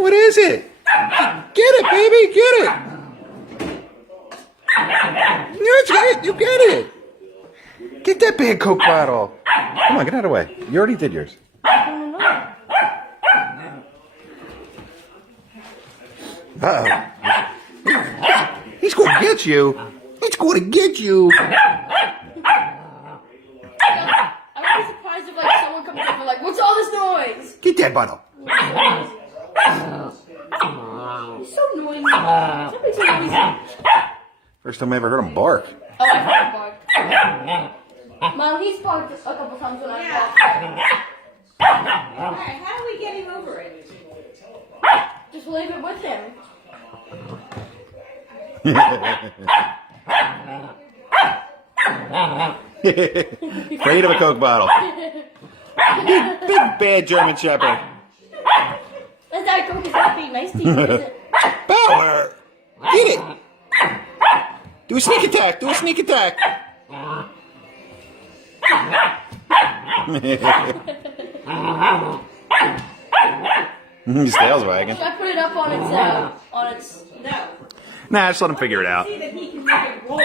What is it? Get it, baby, get it. That's it. You get it. Get that big Coke bottle. Come on, get out of the way. You already did yours. Uh-oh. He's going to get you. He's going to get you. I would be surprised if like someone comes up and like, what's all this noise? Get that bottle. He's so annoying. Somebody's so noisy. First time I ever heard him bark. Oh, I heard him bark. Mom, he's barked a couple times when I walked. Alright, how do we get him over it? Just leave it with him. Afraid of a Coke bottle. Big bad German Shepherd. That's how Coke is not being nice to you, is it? Power! Get it! Do a sneak attack! Do a sneak attack! His tail's wagging. Should I put it up on its No. Nah, just let him figure it out. See that he can make it